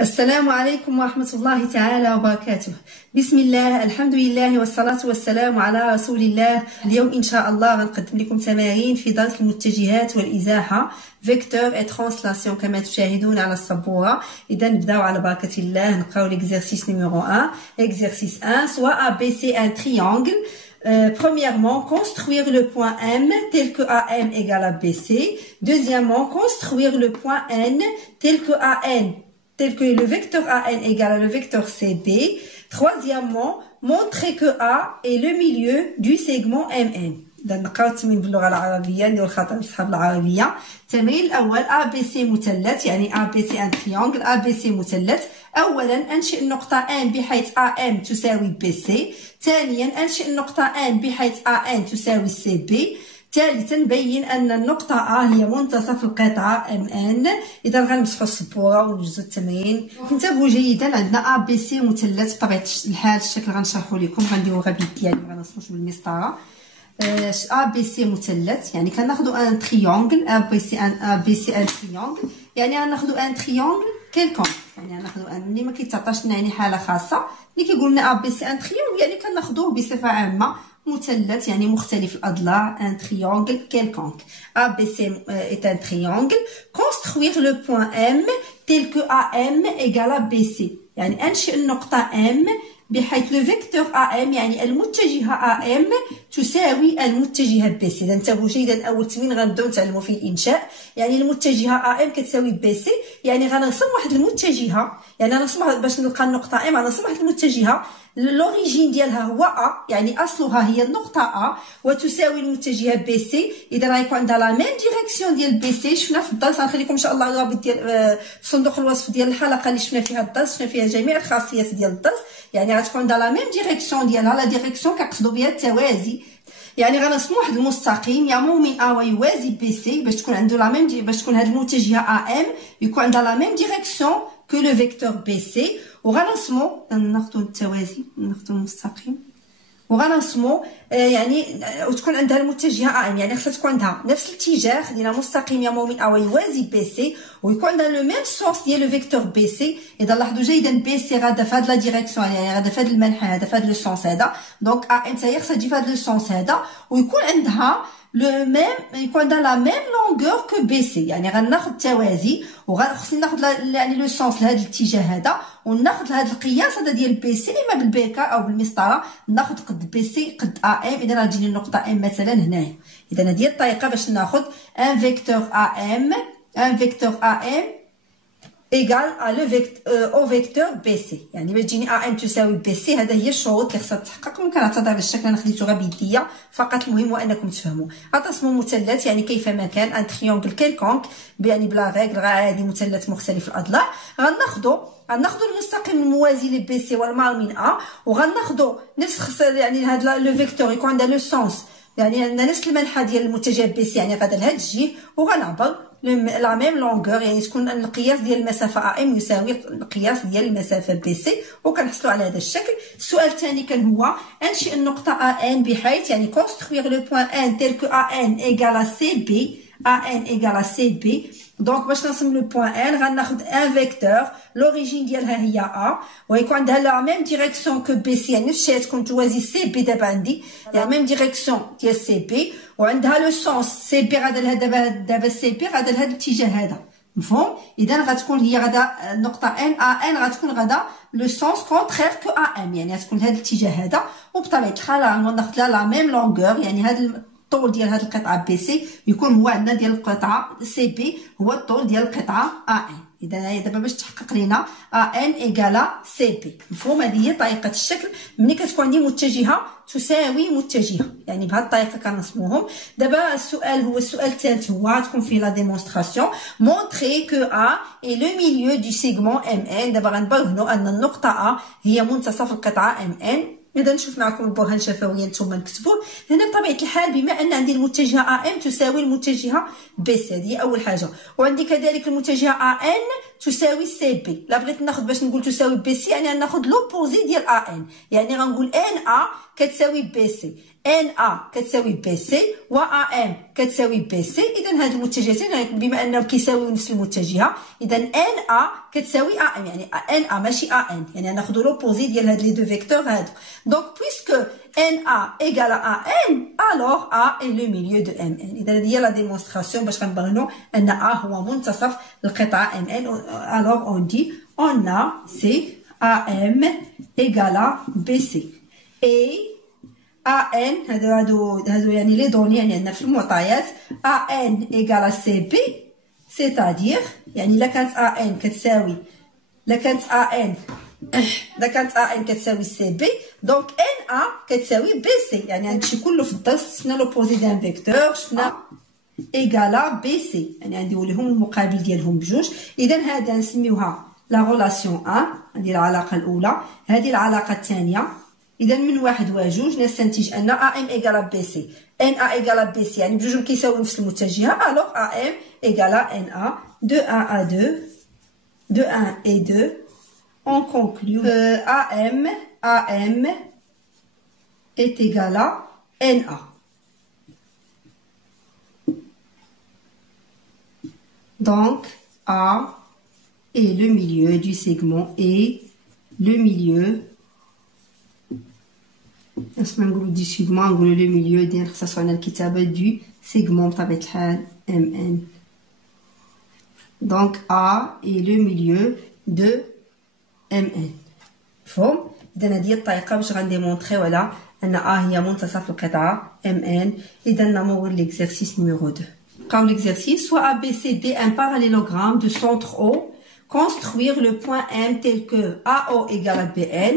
السلام عليكم ورحمة الله تعالى وبركاته. بسم الله، الحمد لله والصلاة والسلام على رسول الله. اليوم إن شاء الله غنقدم لكم تمارين في درس المتجهات والإزاحة فيكتور et translation كما تشاهدون على السبورة. إذا نبداو على بركة الله، نقراو l'exercice numéro 1. Exercice 1, soit ABC un triangle. Premièrement, construire le point M tel que AM égale à BC. Deuxièmement, construire le point N tel que le vecteur AN égale à le vecteur CB. Troisièmement, montrer que A est le milieu du segment MN. نقراو التمرين باللغة العربية، نديرو الخطأ بالصحاب العربية. التمرين الأول ABC مثلث، يعني ABC un triangle. ABC مثلث. أولا أنشئ النقطة N بحيث AM تساوي BC. ثانيا أنشئ النقطة N بحيث AN تساوي CB. ثالثا بين أن النقطة A هي منتصف القطعة MN. إذا غنمسحو السبورة ونجزو التمرين. انتبهوا جيدا، عندنا ABC مثلث بطبيعة الحال الشكل غنشرحو لكم، غنديرو غير باليد ديالي مغنرسموش بالمسطرة. ABC مثلث، يعني كناخدو ان تريونغل. ABC ان تريونغل يعني غناخدو ان تريونغل كيلكون، يعني غناخدو ملي ما كيتعطاش لنا يعني حالة خاصة. ملي كيقول لنا ABC ان تريونغل يعني كناخدوه بصفة عامة مثلث، يعني مختلف الأضلاع. un triangle quelconque. ABC est un triangle. Construire le point M tel que AM égale à BC. يعني أنشئ النقطة M بحيث le vecteur AM يعني المتجهة AM تساوي المتجهة BC. إذا انتبهوا جيدا، أول تمرين غنبداو نتعلموا فيه الإنشاء. يعني المتجهة AM كتساوي BC، يعني غنرسم واحد المتجهة، يعني غنرسم باش نلقى النقطة M غنرسم واحد المتجهة. لوريجين ديالها هو A، يعني أصلها هي النقطة A وتساوي المتجهة BC. إذا غيكون عندها لا ميم ديريكسيون ديال BC. شفنا في الدرس، غنخليكم إن شاء الله الرابط ديال في صندوق الوصف ديال الحلقة اللي شفنا فيها الدرس، شفنا فيها جميع الخاصيات ديال الدرس. يعني غتكون عندها لا ميم ديريكسيون ديالها. لا ديريكسيون كنقصدو بها التوازي، يعني غنرسمو واحد المستقيم يمر من A ويوازي BC باش تكون عنده لا ميم باش تكون هاد المتجهة AM يكون عندها لا ميم ديريكسيون كو لو فيكتور BC. وغنرسمو ناخدو التوازي، ناخدو المستقيم وغنرسمو يعني وتكون عندها المتجهة AM، يعني خصها تكون عندها نفس الاتجاه، خدينا مستقيم يمر من A ويوازي BC ويكون عندها لو ميم سورس ديال لو فيكتور BC. اذا لاحظوا جيدا BC غادا في هاد لا ديريكسيون، يعني غادا في هاد المنحى هذا، في هاد لو سونس هذا. دونك AM حتى هي خصها تجي في هاد لو سونس هذا ويكون عندها لو ميم، يكون عندها لا ميم لونغور كو BC. يعني غناخد التوازي وخصني ناخد يعني لو سونس لهاد الاتجاه هذا وناخد هاد القياس هذا ديال BC، اما بالبيكا او بالمسطره ناخد قد BC قد AM. اذا غتجيني النقطه M مثلا هنايا. اذا هذه هي الطريقه باش ناخد ان فيكتور AM égal à au vecteur BC. يعني باش تجيني AM تساوي BC، هذا هي الشروط اللي خصها تتحقق. ممكن نعتذر على الشكل، انا خديته غير بيديا فقط، المهم هو انكم تفهموا. غترسموا مثلث يعني كيفما كان ان تريونغل كيلكونك، يعني بلا ريغل، عادي مثلث مختلف الاضلاع. غناخدو المستقيم الموازي ل BC والمار من A، وغناخدو نفس يعني هذا لو فيكتور يكون عندها لو سونس، يعني عندنا نفس المنحى ديال المتجه BC، يعني غادا لهاد الجهه وغنعبر لا ميم لونغور، يعني تكون القياس ديال المسافه AM يساوي القياس ديال المسافه BC، وكنحصلوا على هذا الشكل. السؤال الثاني كان هو انشئ النقطه AN بحيث، يعني construire le point N tel que AN égale à CB. AN égale à CB. دونك باش نرسم لو بوين ان غناخد ان فيكتور لوريجين ديالها هي A ويكون عندها لا ميم ديريكسيون كو BC، يعني نفس الشيء تكون توازي CB. دابا عندي لا ميم ديريكسيون ديال CB وعندها لو سونس CB غادا لها دابا CB غادا لهاد الاتجاه هذا، مفهوم؟ اذا غتكون هي غادا النقطه AN غتكون غادا لو سونس كونترير كو AM، يعني غتكون لهاد الاتجاه هذا. وبطبيعه الحال غناخد لا ميم لونغور، يعني هاد الطول ديال هاد القطعه BC يكون هو عندنا ديال القطعه CB هو الطول ديال القطعه AN. اذا دابا باش تحقق لينا AN إيكالا CB، مفهوم؟ هذه هي طريقه الشكل ملي كتكون عندي متجهه تساوي متجهه، يعني بهذه الطريقه كنرسموهم. دابا السؤال هو السؤال الثالث، هو غتكون فيه لا ديمونستراسيون. مونطري كو A est le milieu du segment MN. دابا غنبرهنوا ان النقطه A هي منتصف القطعه MN. اذا نشوف معكم البرهان شفويا نتوما نكتبوه هنا. بطبيعه الحال بما ان عندي المتجهه AM تساوي المتجهه BC، هذه اول حاجه، وعندي كذلك المتجهه AN تساوي CB. لا بغيت ناخذ باش نقول تساوي BC، يعني غناخذ لوبوزي ديال AN، يعني غنقول NA كتساوي BC. ان ا كتساوي بي سي و ا ام كتساوي بي سي. اذا هاد المتجهتين بما انهم كيساويو نفس المتجهه، اذا ان ا كتساوي ا ام، يعني ان ا ماشي ا ان، يعني ناخذوا لوبوزي ديال هاد لي دو فيكتور هادو. دونك بويسكو ان ا ايغال ا ان الوغ ا اي لو ميليو دو ام ان. اذا هذه هي لا ديمونستراسيون باش غنبانو ان ا هو منتصف القطعه ام ان. الوغ اون دي اون ا سي ا ام ايغال بي سي اي ان هادو يعني لي دوني، يعني عندنا في المعطيات ان ايغال سي بي، سيتادير يعني الا كانت ان كتساوي كتساوي سي بي، دونك ان ا كتساوي بي سي. يعني هادشي كله في الدرس شفنا لوبوزي دان فيكتور، شفنا ايغالا بي سي، يعني غنديرو ليهم المقابل ديالهم بجوج. اذا هذا نسميوها لا غولاسيون 1، هذه العلاقه الاولى. هذه العلاقه الثانيه، اذا من واحد وجوج نستنتج ان ا ام ايغالا بي سي، ان ا ايغالا بي سي يعني بجوجهم كيساويو نفس المتجهه، الوغ ا ام ايغالا ان ا. دو 1 à 2 de 1 et 2 on conclut AM est égal à NA. Donc A est le milieu du segment et le milieu du segment, le milieu du segment بطبيعة الحال MN. Donc A est le milieu de MN. مفهوم؟ إذا هذه هي الطريقة باش غنديمونطريو على أن A هي منتصف القطعة MN. إذا نمر l'exercice numéro 2. Quand l'exercice, soit ABCD un parallélogramme de centre O, construire le point M tel que AO égale à BN.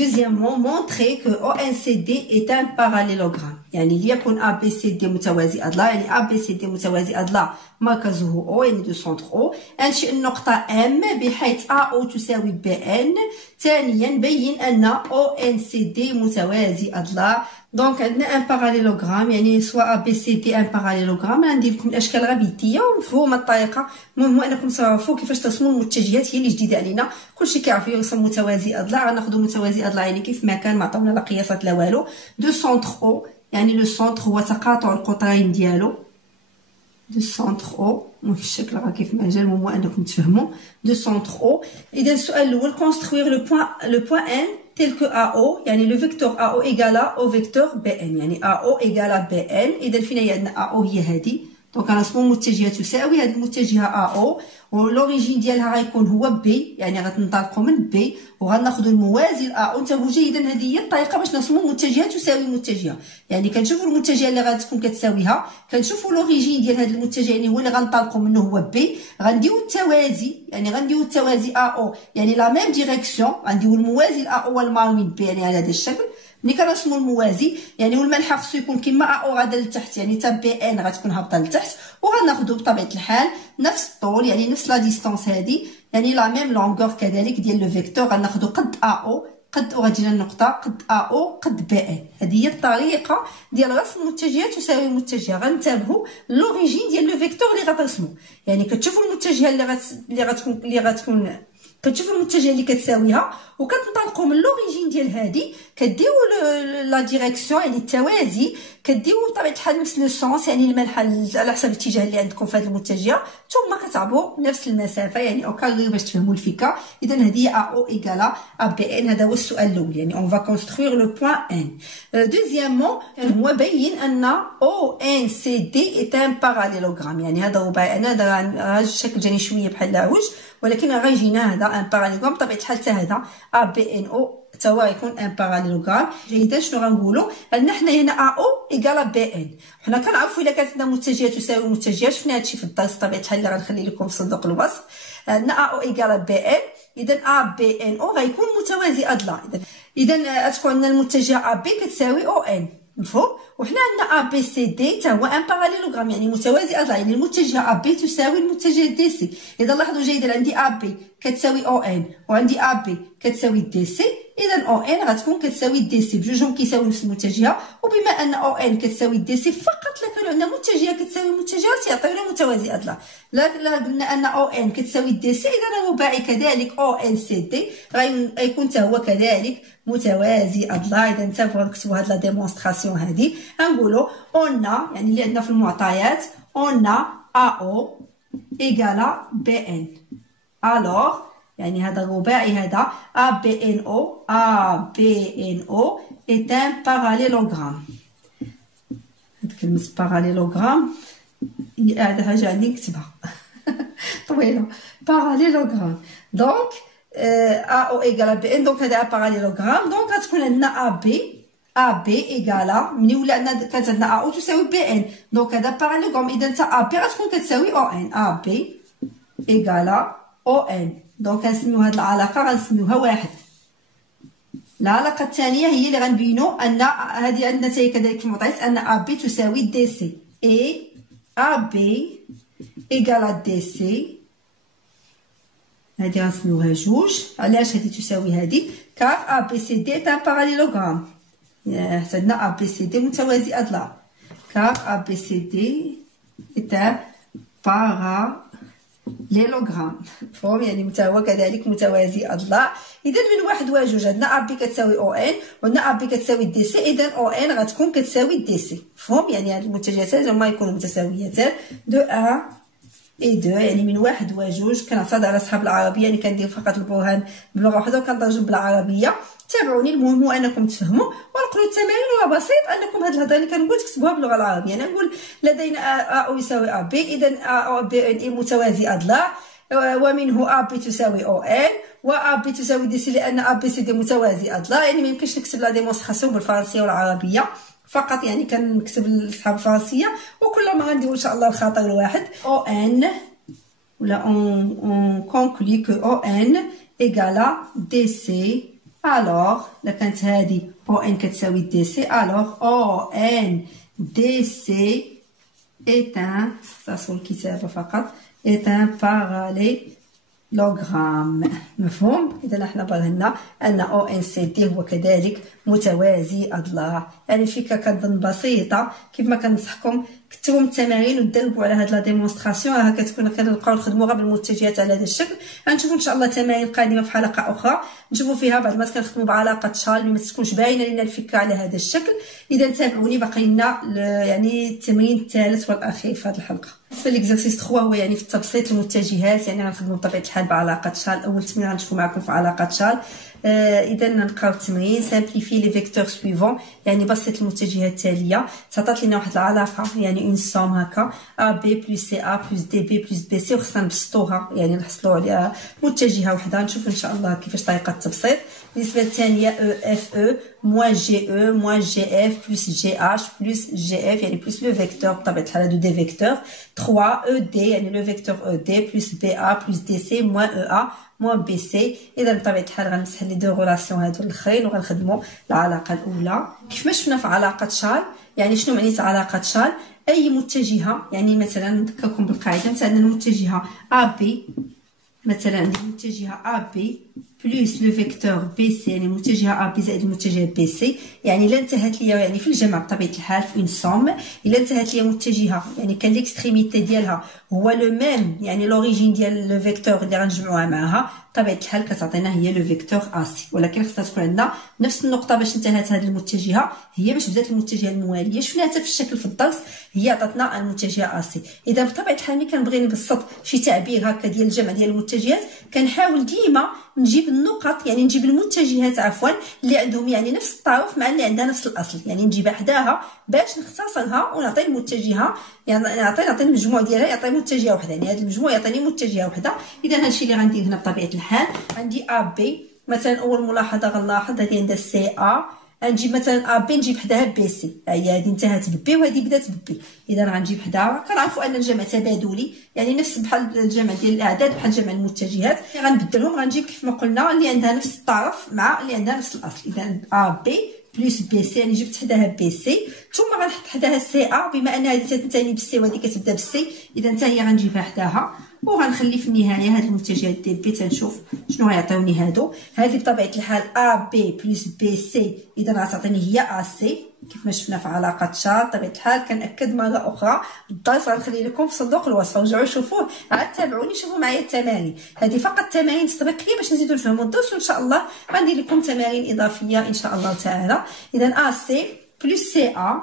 Deuxièmement, montrer que ONCD est un parallélogramme. يعني ليكن ABCD متوازي أضلاع، يعني ABCD متوازي أضلاع مركزه O، يعني دو سنتر O. أنشئ النقطة M بحيث AO تساوي BN. ثانيا بين أن ONCD متوازي أضلاع. دونك عندنا ان باراليلوغرام، يعني سواء بي سي دي ان باراليلوغرام. غندير لكم الاشكال غبيتيه ومفهومه الطريقه. المهم انكم تعرفوا كيفاش ترسموا المتجهات، هي اللي جديده علينا. كلشي كيعرف يرسم متوازي اضلاع، غناخذوا متوازي اضلاع يعني كيف ما كان، ما عطاونا لا قياسات لا والو. دو سونتر او يعني لو سونتر هو تقاطع القطرين ديالو، دو سونتر او. المهم الشكل راه كيف ما جا، المهم انكم تفهموا دو سونتر او. اذا السؤال الاول كونستروير لو بوين ان tel que AO، يعني le vecteur AO égale au vecteur BN، يعني AO égale à BN. إذا فينا هي عندنا AO هي هذه، دونك غنرسمو متجهة تساوي هذه المتجهة AO، ولوريجين ديالها غيكون هو بي، يعني غتنطلقوا من بي وغناخذوا الموازي ل AO. انتبهوا جيدا، هذه هي الطريقة باش نرسمو متجهة تساوي متجهة. يعني كنشوفوا المتجهة اللي غتكون كتساويها، كنشوفوا لوريجين ديال هذا المتجه يعني هو اللي غنطلقوا منه هو بي، غنديو التوازي، يعني غنديو التوازي AO يعني لا ميم ديريكسيون، غنديو الموازي ل AO والمار من بي، يعني على هذا الشكل. ملي كنرسموا الموازي يعني والمنحى خصو يكون كما AO غادا لتحت، يعني حتى بي ان غتكون هابطه لتحت، وغناخذوا بطبيعه الحال نفس الطول، يعني نفس لا ديستانس هذه، يعني لا ميم لونغور كذلك ديال لو فيكتور. غناخذوا قد AO قد، وغتجينا النقطه قد AO قد بي ان. هذه هي الطريقه ديال رسم متجهه تساوي متجهه. غنتبهوا لوريجين ديال لو فيكتور اللي غترسموا، يعني كتشوفوا المتجهه اللي غتكون كتشوفوا المتجهه اللي كتساويها، وكتنطلقوا من لوريجين ديال هذه، كديروا لا ديريكسيون يعني التوازي، كديروا بطبيعه الحال نفس لو سونس، يعني المنحى على حسب الاتجاه اللي عندكم في هذه المتجهه، ثم كتعبروا نفس المسافه، يعني او كارير باش تفهموا الفكره. اذا هذه هي AO ايغالا ا بي ان. هذا هو السؤال الاول، يعني اون فا كونستروير لو بوين ان. دوزيامون هو بين ان او ان سي دي ايت ان باراليلوغرام، يعني هذا رباعي. انا هذا الشكل جاني شويه بحال العوج، ولكن غيجينا هذا ان باراليلوغرام بطبيعه الحال. حتى هذا ا بي ان او حتى هو غيكون ان باراليلوغرام. جيدا شنو غنقولوا؟ ان حنا هنا ا او ايغالا بي ان. حنا كنعرفوا الا كانت عندنا متجهه تساوي متجهه، شفنا هادشي في الدرس بطبيعه الحال اللي غنخلي لكم في صندوق الوصف. عندنا ا او ايغالا بي ان، اذا ا بي ان او غيكون متوازي اضلاع. اذا غتكون عندنا المتجهه ا بي كتساوي او ان، مفهوم؟ وحنا عندنا ا بي سي دي حتى هو ان باراليلوغرام، يعني متوازي اضلاع، يعني المتجهه ا بي تساوي المتجه دي سي. اذا لاحظوا جيدا عندي ا بي كتساوي او ان، وعندي ا بي كتساوي دي سي، اذا او ان غتكون كتساوي دي سي، بجوجهم كيساويو نفس المتجهه. وبما ان او ان كتساوي دي سي فقط، لا كانوا عندنا متجهه كتساوي متجهه تيعطيونا متوازي اضلاع. لا قلنا ان او ان كتساوي دي سي، اذا الرباعي كذلك او ان سي دي غيكون حتى هو كذلك متوازي اضلاع. اذا نتابعوا نكتبوا هاد لا ديمونستراسيون هادي، غنقولوا اون يعني اللي عندنا في المعطيات اون ا او ايكالا بي ان. الوغ يعني هذا الرباعي هذا ا بي ان او est un parallélogramme. هاد كلمة باراليلوغرام هي قاعدة حاجة عندي نكتبها طويلة. باراليلوغرام دونك ا او ايكالا بي ان، دونك هذا باراليلوغرام. دونك غتكون عندنا ا بي ايكالا مني ولا عندنا كانت عندنا ا او تساوي بي ان، دونك هذا باراليلوغرام. اذا حتى ا بي غتكون كتساوي او ان. ا بي ايكالا او ان، دونك غنسميو هاد العلاقة غنسميوها واحد. العلاقة الثانية هي اللي غنبينو ان هذه عندنا حتى هي كذلك في المعطيات ان ا بي تساوي دي سي، اي ا بي ايكالا دي سي. هذه غنسميوها جوج. علاش هذه تساوي هذه؟ كار ا بي سي دي تاع باراليلوغرام، حيت عندنا ا بي سي دي متوازي اضلاع. كار ا بي سي دي تاع باراليلوغرام، مفهوم؟ يعني هو كذلك متوازي اضلاع. اذا من واحد وجوج عندنا ا بي كتساوي او ان، وعندنا ا بي كتساوي دي سي، اذا او ان غتكون كتساوي دي سي، مفهوم؟ يعني هاد المتجهتين هما يكونوا متساويتان. دو 1 اي دو يعني من واحد وجوج. كنعتذر على صحاب العربيه، يعني كندير فقط البرهان بلغه وحده وكنترجم بالعربيه. تابعوني، المهم هو انكم تفهموا ونقولوا التمارين. ولا بسيط انكم هاد الهضره اللي كنقول تكتبوها باللغه العربيه. انا نقول لدينا ا او يساوي ا بي، اذا ا او بي ان متوازي اضلاع، ومنه ا بي تساوي او ان، و ا بي تساوي دي سي لان ا بي سي دي متوازي اضلاع. يعني ما يمكنش نكتب لا ديمونستراسيون بالفرنسيه والعربيه فقط، يعني كنكتب للصحاب الفرنسيه. وكل ما غنديروا ان شاء الله الخطا الواحد او ان، ولا on conclut que ON égale DC. alors لا كانت هذه ON كتساوي DC، alors ON DC est un، خصو الكتابة فقط، est un parallélogramme، مفهوم؟ إذا احنا بغينا أن ONCD هو كذلك متوازي أضلاع. يعني الفكرة كتظن بسيطة. كيف ما كنصحكم كتبوا التمارين وتدربوا على هاد لا ديمونستراسيون، راه كتكون كنبقاو نخدموا غير بالمتجهات على هذا الشكل. غنشوفوا ان شاء الله تمارين قادمه في حلقه اخرى نشوفوا فيها بعض المرات كنخدموا بعلاقه شال اللي ما تكونش باينه لنا الفكره على هذا الشكل. اذا تابعوني، باقي لنا يعني التمرين الثالث والاخير في هذه الحلقه. بالنسبه ليكزرسيس 3 هو يعني في التبسيط المتجهات، يعني غنخدموا بطبيعه الحال بعلاقه شال. اول تمرين غنشوفوا معكم في علاقه شال. اذا نقراو التمرين. سامبليفي لي فيكتور سويفون، يعني بسط المتجهات التاليه. تعطات لنا واحد العلاقه يعني اون سوم هكا ا بي بلس سي ا بلس دي بي بلس بي سي، وخصنا نبسطوها يعني نحصلوا على متجهه وحده. نشوف ان شاء الله كيفاش طريقه التبسيط. بالنسبه للثانيه او اف او موان جي او موان جي اف بلس جي اش بلس جي اف، يعني بلس لو فيكتور بطبيعه الحال هادو دي فيكتور. 3 او دي يعني لو فيكتور او دي بلس بي ا بلس دي سي موان او ا موان بي سي. اذا بطبيعه الحال غنمسح لي دو ريلاسيون هادو الاخرين وغنخدموا العلاقه الاولى. كيف ما شفنا في علاقه شال، يعني شنو معنيت علاقه شال؟ اي متجهه، يعني مثلا نذكركم بالقاعده، مثلا المتجهه ا بي، مثلا عندي المتجهه ا بي بلس لو فيكتور بي سي، يعني متجهه ا بي زائد المتجهه بي سي. يعني الا انتهت ليا يعني في الجمع بطبيعه الحال في اون سوم، الا انتهت ليا متجهه يعني كان ليكستريميتي ديالها هو لو ميم، يعني لوريجين ديال لو فيكتور اللي غنجمعوها معاها، بطبيعه الحال كتعطينا هي لو فيكتور اسي. ولكن خصها تكون عندنا نفس النقطه باش انتهت هذه المتجهه هي باش بدات المتجهه المواليه. شفنا حتى في الشكل في الدرس هي عطاتنا المتجهه اسي. اذا بطبيعه الحال ملي كنبغي نبسط شي تعبير هكا ديال الجمع ديال المتجهات كنحاول ديما نجيب النقط، يعني نجيب المتجهات عفوا اللي عندهم يعني نفس الطرف مع اللي عندها نفس الاصل، يعني نجيبها حداها باش نختصرها ونعطي المتجهه، يعني نعطي المجموع ديالها يعطي متجهه وحده، يعني هذا المجموع يعطيني متجهه وحده. اذا هادشي اللي غندير هنا بطبيعه الحال. عندي ا بي مثلا، اول ملاحظه غنلاحظ هذه عندها سي ا، غنجيب مثلا ا بي نجيب حداها بي سي، هي هذه انتهت ببي وهذه بدات ببي، اذا غنجيب حداها. كنعرفوا ان الجمع تبادلي، يعني نفس بحال الجمع ديال الاعداد بحال جمع المتجهات، غنبدلهم غنجيب كيف ما قلنا اللي عندها نفس الطرف مع اللي عندها نفس الاصل. اذا ا بي بلس بي سي يعني جبت حداها بي سي، ثم غنحط حداها سي ا بما ان هذه تنتهي بالسي وهذه كتبدا بالسي، اذا حتى هي غنجيبها حداها وغنخلي في النهايه هاد المتجهات ديال بي تنشوف شنو غيعطيوني هادو. هذه بطبيعه الحال ا بي بلس بي سي، اذا غتعطيني هي ا سي كيف ما شفنا في علاقه شار. بطبيعه الحال كنأكد مره اخرى الدرس غنخلي لكم في صندوق الوصف، رجعوا شوفوه، عاد تابعوني شوفوا معايا التمارين. هذه فقط تمارين تطبيقيه باش نزيدو نفهموا الدرس، وان شاء الله غندير لكم تمارين اضافيه ان شاء الله تعالى. اذا ا سي بلس سي ا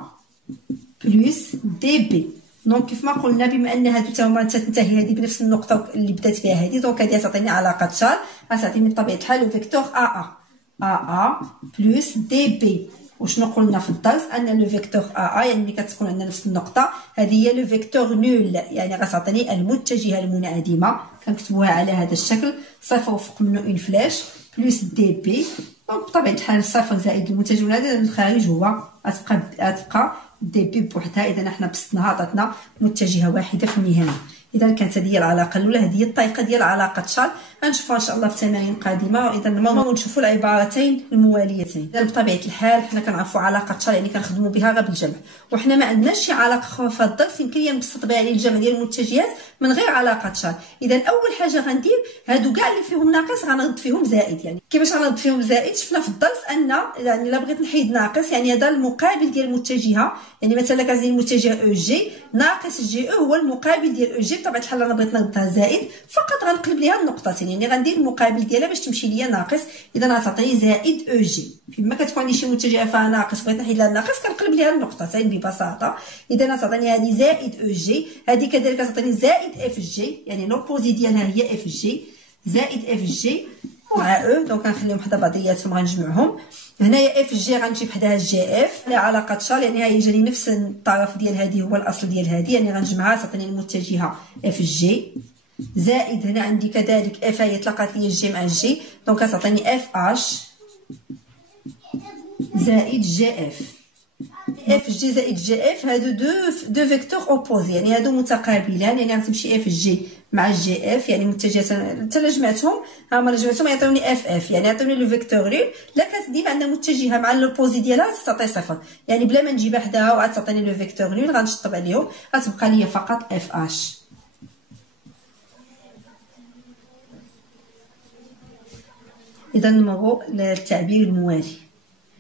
بلس دي بي. دونك كيف ما قلنا بما ان هادو تا هما تنتهي هذه بنفس النقطه اللي بدات فيها هذه، دونك هذه تعطيني علاقه شار، غتعطيني بطبيعه الحال لو فيكتور ا بلس دي بي. وشنو قلنا في الدرس ان لو فيكتور يعني ملي كتكون عندنا نفس النقطه هذه هي لو فيكتور نول، يعني غتعطيني المتجهه المنعدمه. كنكتبوها على هذا الشكل، صفر وفوق منه اون فلاش بلس دي بي. دونك بطبيعه الحال صفر زائد المتجه المنعدم الخارج هو غتبقى دي بي بوحدها. اذا حنا بسطناها عطاتنا متجهه واحده في النهايه. اذا كانت هذه هي العلاقه الاولى، هذه هي الطريقه ديال علاقه شار. غنشوفوها ان شاء الله في تمارين قادمه. اذا المهم نشوفوا العبارتين المواليتين. اذا بطبيعه الحال حنا كنعرفوا علاقه شار يعني كنخدموا بها غير بالجمع، وحنا ما عندناش شي علاقه اخرى في هذا الدرس يمكن لي نبسط بها عليه الجمع ديال المتجهات من غير علاقه شار. اذا اول حاجه غندير هادو كاع اللي فيهم ناقص غنرد فيهم زائد. يعني كيفاش غنرد فيهم زائد؟ شفنا في الدرس ان يعني الا بغيت نحيد ناقص يعني هذا المقابل ديال المتجهه، يعني مثلا كنزيد المتجه او جي ناقص جي او هو المقابل ديال او جي. بطبيعه الحال انا بغيت نردها زائد فقط غنقلب ليها النقطتين، يعني غندير المقابل ديالها باش تمشي ليا ناقص. اذا غتعطيني زائد او جي. فيما كتكون عندي شي متجهه فيها ناقص بغيت نحيد لها الناقص كنقلب ليها النقطتين ببساطه. اذا غتعطيني هذه زائد او جي، هذه كذلك غتعطيني زائد اف جي، يعني لوبوزي ديالها هي اف جي زائد اف جي مع او. دونك غنخليهم حدا بعضياتهم غنجمعهم. هنايا اف جي غنجيب حداها جي اف على علاقه شار، يعني هي جاني نفس الطرف ديال هذه هو الاصل ديال هذه، يعني غنجمعها تعطيني المتجهه اف جي زائد هنا عندي كذلك اف هي تلاقات لي الجي مع الجي، دونك غتعطيني اف اش زائد جي اف. اف جي زائد جي اف هادو دو فيكتور اوبوزي، يعني هادو متقابلان، يعني غتمشي اف جي مع جي اف يعني متجهات حتى جمعتهم هما جمعتهم يعطيوني اف اف، يعني يعطيوني لو فيكتور نول. لا كانت ديما عندنا متجهه مع لوبوزي ديالها تعطي صفر، يعني بلا ما نجيبها حداها وعاد تعطيني لو فيكتور نول غنشطب عليهم غتبقى ليا فقط اف اش. اذا نمروا للتعبير الموالي.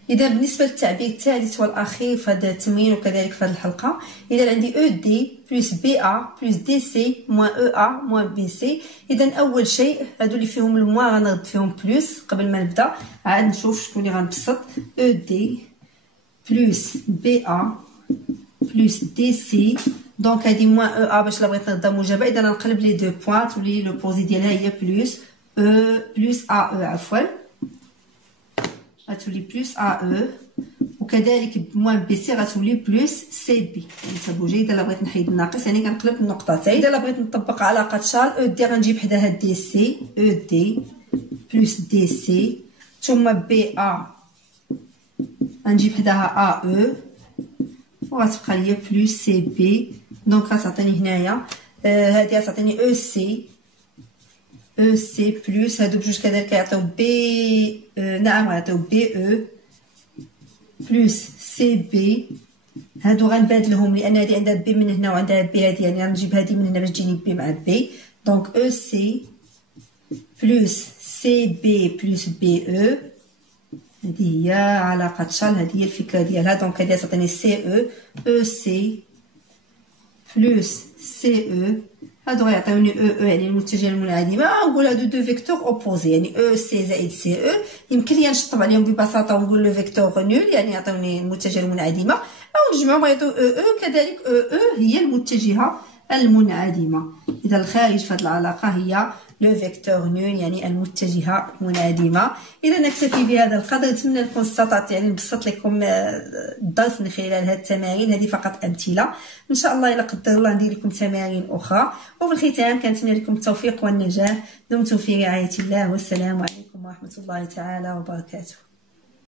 اذا بالنسبه للتعبير الثالث والاخير في هذا التمرين وكذلك في هذه الحلقه، اذا عندي او دي بلس بي ا بلس دي سي موان او ا موان بي سي. اذا اول شيء هادو اللي فيهم الموان غنرد فيهم بلس قبل ما نبدا، عاد نشوف شكون اللي غنبسط. او دي بلس بي ا بلس دي سي، دونك هادي موان او ا باش لا بغيت نردها موجبه، اذا نقلب لي دو بوين تولي لوبوزي ديالها هي بلس او بلس ا او عفوا غتولي بلس ا او، وكذلك موان بي سي غتولي بلس سي بي. يعني تبوجي اذا بغيت نحيد الناقص يعني كنقلب النقطتين. اذا بغيت نطبق علاقه شار او دي غنجيب حداها دي سي او دي بلس دي سي، ثم بي ا غنجيب حداها ا او وغتبقى ليا بلس سي بي. دونك غتعطيني هنايا هادي غتعطيني او سي او سي بلس هادو بجوج كذلك يعطيو بي نعم غيعطيو بي او بلس سي بي. هادو غنبادلهم لان هادي عندها بي من هنا وعندها بي هادي، يعني غنجيب هادي من هنا باش تجيني بي مع بي. دونك او سي بلس سي بي بلس بي او، هادي هي علاقه شار، هادي هي الفكره ديالها. دونك هادي تعطيني سي او او سي بلس سي او، هادو غيعطيوني او يعني المتجهه المنعدمه. نقول هادو دو فيكتور اوبوزي، يعني او سي زائد سي او يمكن لي نشطب عليهم ببساطه ونقول لو فيكتور نول يعني يعطيوني المتجهه المنعدمه، او نجمعهم غيعطيو او كذلك او هي المتجهه المنعدمه. اذا الخارج في هذه العلاقه هي لو فيكتور نول يعني المتجهه المنعدمه. اذا نكتفي بهذا القدر، نتمنى نكون استطعت يعني نبسط لكم الدرس من خلال هذه التمارين. هذه فقط امثله، ان شاء الله الا قدر الله ندير لكم تمارين اخرى. وفي الختام كنتمنى لكم التوفيق والنجاح. دمتم في رعايه الله، والسلام عليكم ورحمه الله تعالى وبركاته.